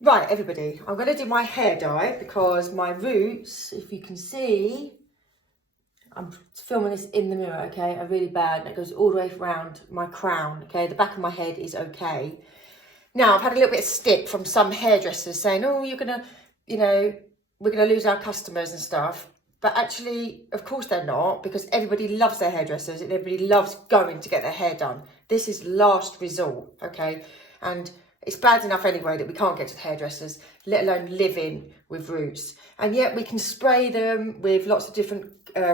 Right, everybody, I'm going to do my hair dye because my roots, if you can see, I'm filming this in the mirror, okay, are really bad, and it goes all the way around my crown, okay, the back of my head is okay. Now, I've had a little bit of stick from some hairdressers saying, oh, you're going to, we're going to lose our customers and stuff. But actually, of course they're not, because everybody loves their hairdressers and everybody loves going to get their hair done. This is last resort, okay? And it's bad enough anyway that we can't get to the hairdressers, let alone live in with roots. And yet we can spray them with lots of different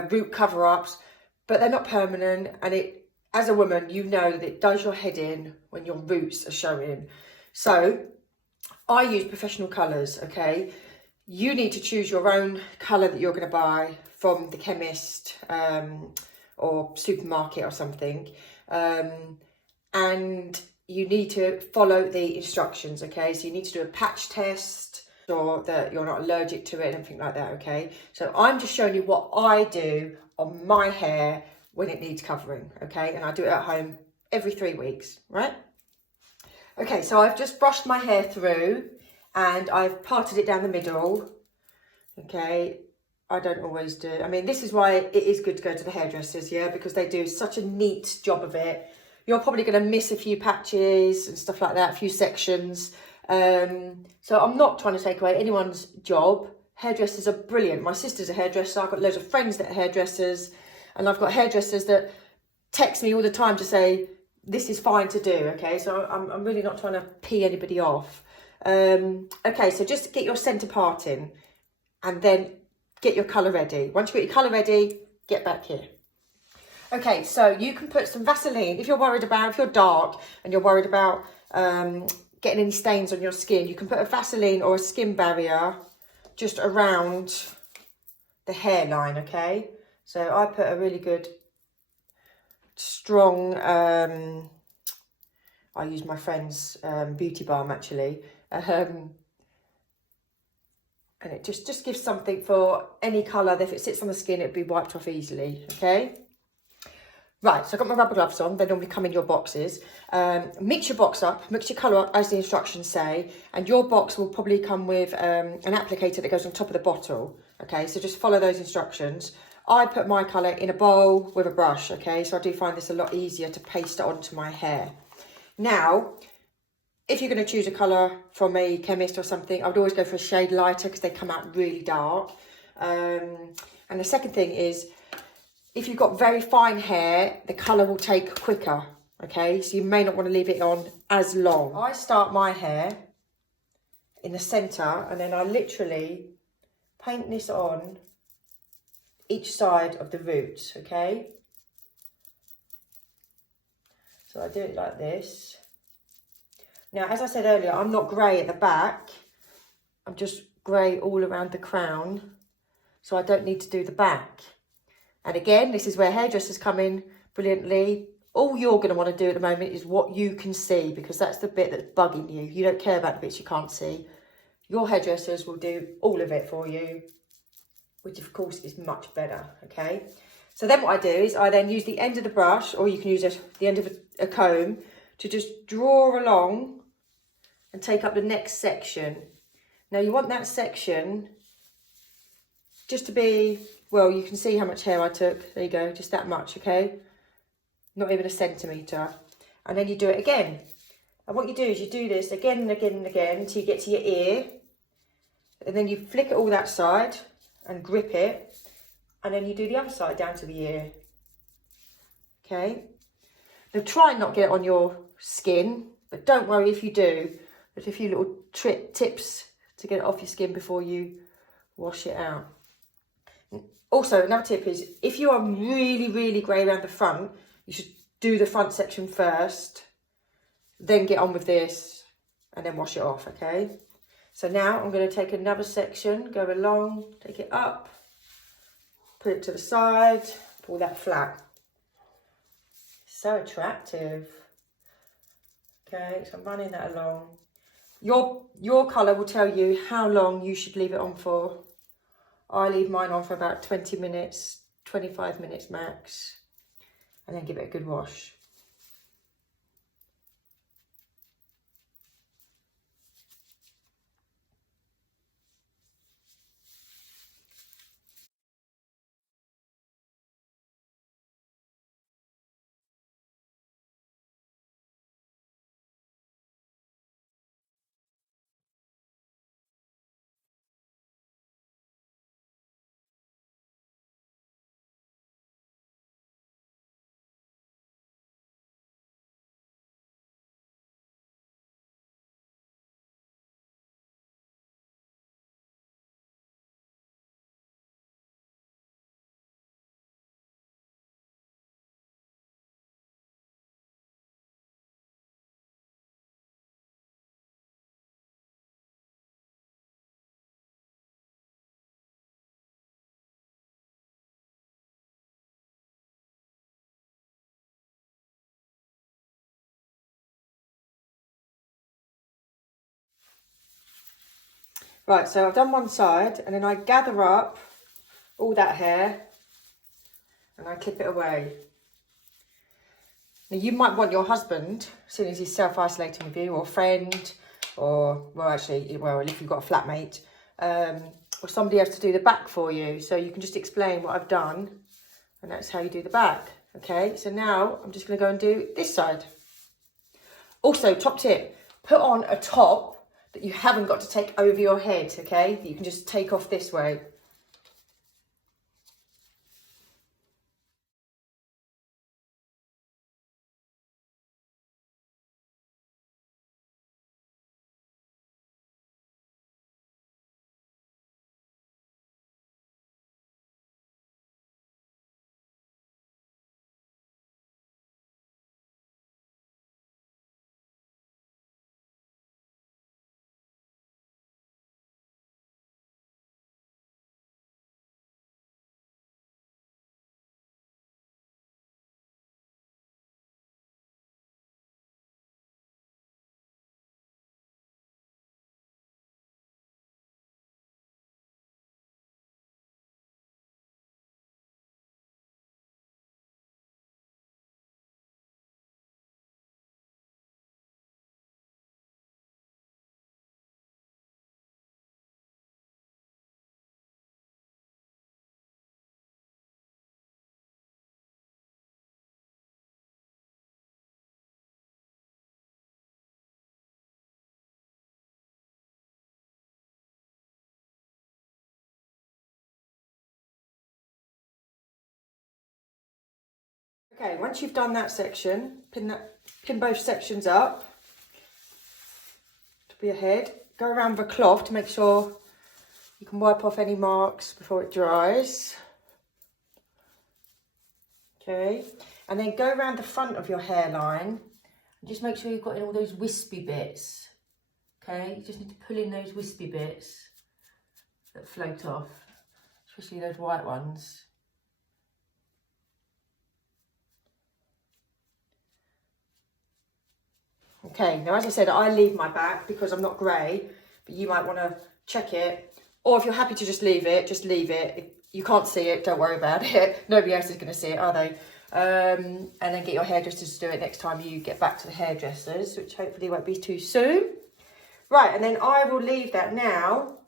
root cover-ups, but they're not permanent. And it, as a woman, you know that it does your head in when your roots are showing. So I use professional colours, okay? You need to choose your own colour that you're going to buy from the chemist or supermarket or something. And you need to follow the instructions, okay? So you need to do a patch test, or that you're not allergic to it and everything like that, okay? So I'm just showing you what I do on my hair when it needs covering, okay? And I do it at home every 3 weeks, right? Okay, so I've just brushed my hair through and I've parted it down the middle, okay? I don't always do. I mean, this is why it is good to go to the hairdressers, yeah? Because they do such a neat job of it. You're probably going to miss a few patches and stuff like that, a few sections. So I'm not trying to take away anyone's job. Hairdressers are brilliant. My sister's a hairdresser. I've got loads of friends that are hairdressers. And I've got hairdressers that text me all the time to say, this is fine to do, okay? So I'm really not trying to pee anybody off. Okay, so just get your centre part in and then get your colour ready. Once you've got your colour ready, get back here. Okay, so you can put some Vaseline. If you're dark and you're worried about getting any stains on your skin, you can put a Vaseline or a skin barrier just around the hairline, okay? So I put a really good, strong, I use my friend's beauty balm actually. And it just gives something for any colour. If it sits on the skin, it'll be wiped off easily, okay? Right, so I've got my rubber gloves on. They normally come in your boxes. Mix your box up, mix your colour up as the instructions say, and your box will probably come with an applicator that goes on top of the bottle. Okay, so just follow those instructions. I put my colour in a bowl with a brush, okay, so I do find this a lot easier to paste it onto my hair. Now, if you're going to choose a colour from a chemist or something, I would always go for a shade lighter because they come out really dark. And the second thing is, if you've got very fine hair, the colour will take quicker, okay? So you may not want to leave it on as long. I start my hair in the centre and then I literally paint this on each side of the roots, okay? So I do it like this. Now, as I said earlier, I'm not grey at the back. I'm just grey all around the crown. So I don't need to do the back. And again, this is where hairdressers come in brilliantly. All you're going to want to do at the moment is what you can see, because that's the bit that's bugging you. You don't care about the bits you can't see. Your hairdressers will do all of it for you, which of course is much better, okay? So then what I do is I then use the end of the brush, or you can use the end of a comb, to just draw along and take up the next section. Now you want that section just to be, well, you can see how much hair I took. There you go, just that much, okay? Not even a centimetre. And then you do it again. And what you do is you do this again and again and again until you get to your ear. And then you flick it all that side and grip it. And then you do the other side down to the ear. Okay? Now try and not get it on your skin, but don't worry if you do. There's a few little tips to get it off your skin before you wash it out. Also, another tip is, if you are really, really grey around the front, you should do the front section first, then get on with this, and then wash it off, okay? So now I'm going to take another section, go along, take it up, put it to the side, pull that flat. So attractive. Okay, so I'm running that along. Your colour will tell you how long you should leave it on for. I leave mine on for about 20 minutes, 25 minutes max, and then give it a good wash. Right, so I've done one side, and then I gather up all that hair and I clip it away. Now you might want your husband, as soon as he's self-isolating with you, or friend, or, well actually, well, if you've got a flatmate, or somebody else to do the back for you. So you can just explain what I've done, and that's how you do the back. Okay, so now I'm just going to go and do this side. Also, top tip, put on a top that you haven't got to take over your head, okay? That you can just take off this way. Okay, once you've done that section, pin both sections up to your head. Go around the cloth to make sure you can wipe off any marks before it dries. Okay, and then go around the front of your hairline and just make sure you've got in all those wispy bits. Okay, you just need to pull in those wispy bits that float off, especially those white ones. Okay, now as I said, I leave my back because I'm not grey, but you might want to check it. Or if you're happy to just leave it, just leave it. If you can't see it, don't worry about it. Nobody else is going to see it, are they? And then get your hairdressers to do it next time you get back to the hairdressers, which hopefully won't be too soon. Right, and then I will leave that now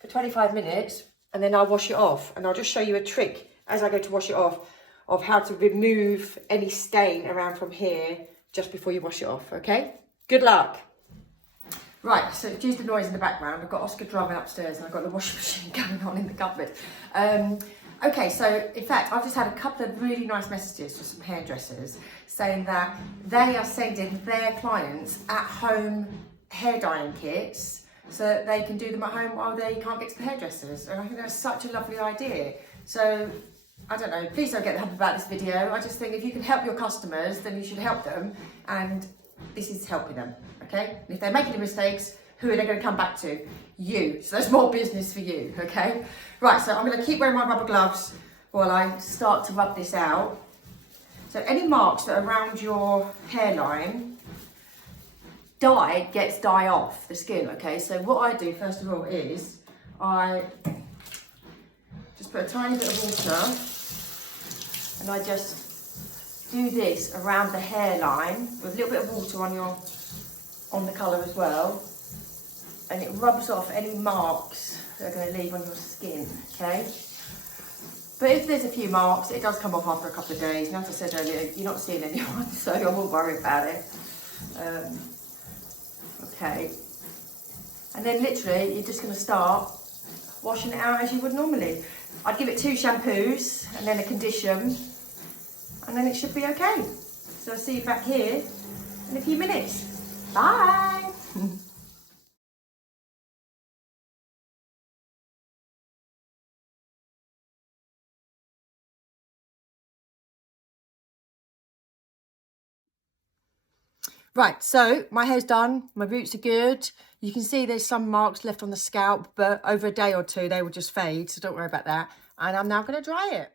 for 25 minutes, and then I'll wash it off. And I'll just show you a trick as I go to wash it off of how to remove any stain around from here just before you wash it off, okay? Good luck. Right, so excuse the noise in the background. I've got Oscar drumming upstairs and I've got the washing machine going on in the cupboard. Okay, so in fact, I've just had a couple of really nice messages from some hairdressers saying that they are sending their clients at-home hair dyeing kits so that they can do them at home while they can't get to the hairdressers. And I think that's such a lovely idea. So I don't know, please don't get happy about this video. I just think if you can help your customers, then you should help them. And this is helping them, okay? And if they're making mistakes, who are they going to come back to? You. So there's more business for you, okay? Right, so I'm going to keep wearing my rubber gloves while I start to rub this out. So any marks that are around your hairline, dye gets dye off the skin, okay? So what I do, first of all, is I just put a tiny bit of water and I just do this around the hairline with a little bit of water on the colour as well, and it rubs off any marks that are going to leave on your skin, okay? But if there's a few marks, it does come off after a couple of days, and as I said earlier, you're not seeing anyone, so I won't worry about it. Okay, and then literally you're just going to start washing it out as you would normally. I'd give it 2 shampoos and then a condition, and then it should be okay. So I'll see you back here in a few minutes. Bye. Right, so my hair's done, my roots are good. You can see there's some marks left on the scalp, but over a day or two they will just fade, so don't worry about that. And I'm now going to dry it.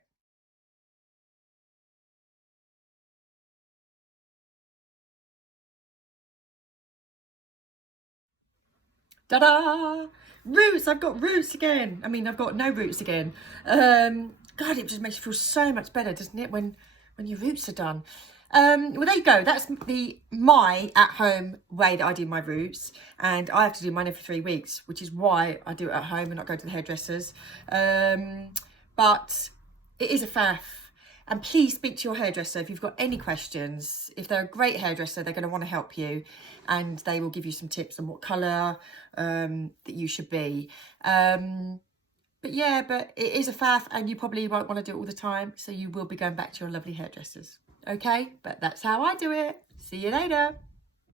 Ta-da! Roots, I've got roots again. I mean, I've got no roots again. God, it just makes you feel so much better, doesn't it, when your roots are done. Well, there you go. That's my at-home way that I do my roots, and I have to do mine every 3 weeks, which is why I do it at home and not go to the hairdressers. But it is a faff. And please speak to your hairdresser if you've got any questions. If they're a great hairdresser, they're going to want to help you, and they will give you some tips on what colour that you should be. But yeah, but it is a faff, and you probably won't want to do it all the time, so you will be going back to your lovely hairdressers. Okay, but that's how I do it. See you later.